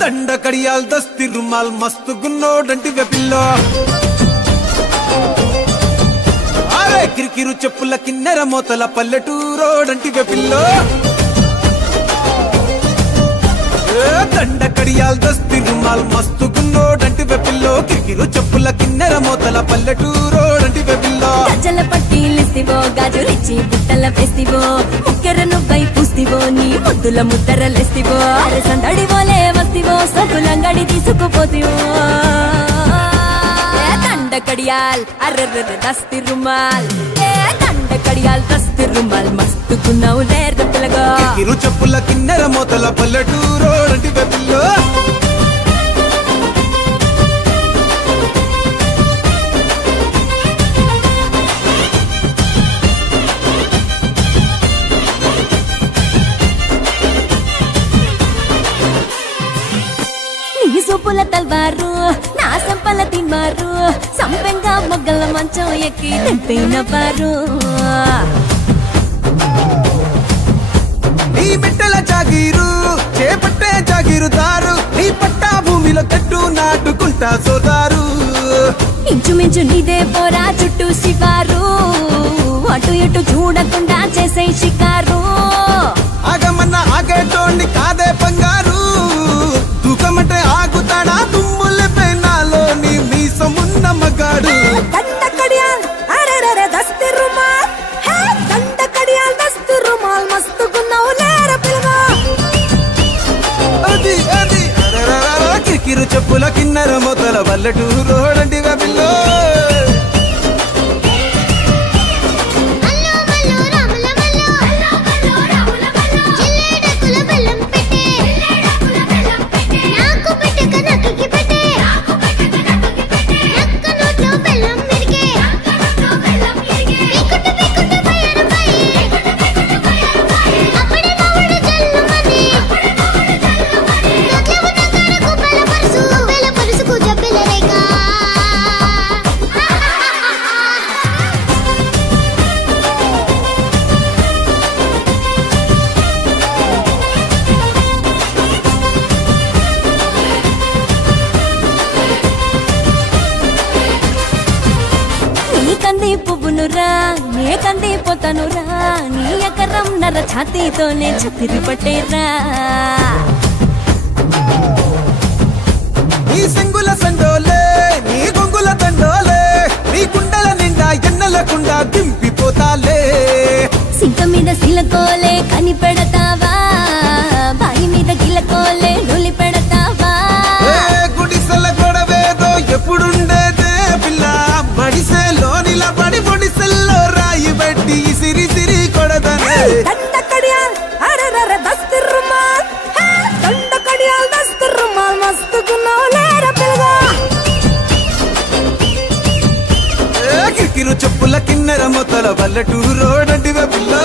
దండ కడియాల్ దస్తి రుమాల్ మస్తు గున్నోడంటి వెపిల్లో అరే కిరికిరు చెప్పుల కిన్నెర మోతల పల్లెటూరోడంటి వెపిల్లో దండ కడియాల్ దస్తి రుమాల్ మస్తు గున్నోడంటి వెపిల్లో కిరికిరు చెప్పుల కిన్నెర మోతల పల్లెటూరోడంటి వెపిల్లో గజల పట్టీలిస్తివో గాజులిచ్చి బుట్టల వేస్తివో ముక్కెర నువ్వై పూస్తివో నీ ముద్దుల ముద్దరలేస్తివో అరే సందడివోలే వస్తివో సొకులంగడి తీసుకుపోతివో దండ కడియాల్ అర్రర్ర దస్తి రుమాల్ దండ కడియాల్ దస్తి రుమాల్ మస్తుకున్నావు లేరు పిల్లగా కిరికిరు చెప్పుల కిన్నెర మోతల పల్లెటూరోడంటి వెపిల్లో సూపుల తల్వారు నా సంపల తిన్నారు సంపెంగా మొగ్గల మంచం ఎక్కి తెంపినవారు నీ బిడ్డల జాగీరు చేపట్టే జాగీరుదారు నీ పట్టా భూమిలో కట్టు నాటుకుంటా సోదారు ఇంచుమించు నీదే పోరా చుట్టూ శివారు అటు ఇటు చూడకుండా చేసే షికారు ఆగమన్న ఆగేటోండి కాదే బంగారు తూకమంటే ఆగుతాడా తుమ్ముల పెనాలో నీ మీసమున్న మగాడు దండ కడియాల్ అరెరెరె దస్తి రుమాల్ దండ కడియాల్ దస్తి రుమాల్ మస్తుకున్నావు లేర పిల్లగా అది అది కిరికిరు చెప్పుల కిన్నెర మొదల పల్లెటూరోడంటి వెపిల్లో పువ్వునురా నే కంది పోతానురా నీ ఎకరం నర ఛాతీతోనే చతిరి పట్టేరా నీ సంగుల సండోలే నీ గొంగుల దండోలే నీ కుండల నిండా ఎన్నెలకుండా దింపిపోతాలే సింక మీద సిలకోలే కని పెడతావా బాయి మీద గిలకోలే నులి పెడతావా గుడిసెల గొడవేదో ఎప్పుడుండేదే పిల్ల మడిసెలో నిలబడి పొడిసెల్లో రాయి పెట్టి సిరి సిరి కొడదనే దండ కడియాల్ అరెరెరె దస్తి రుమాల్ దండ కడియాల్ దస్తి రుమాల్ మస్తుకున్నావు లేర పిల్లగా కిరికిరు చెప్పుల కిన్నెర మొదల పల్లెటూరోడంటి వెపిల్లో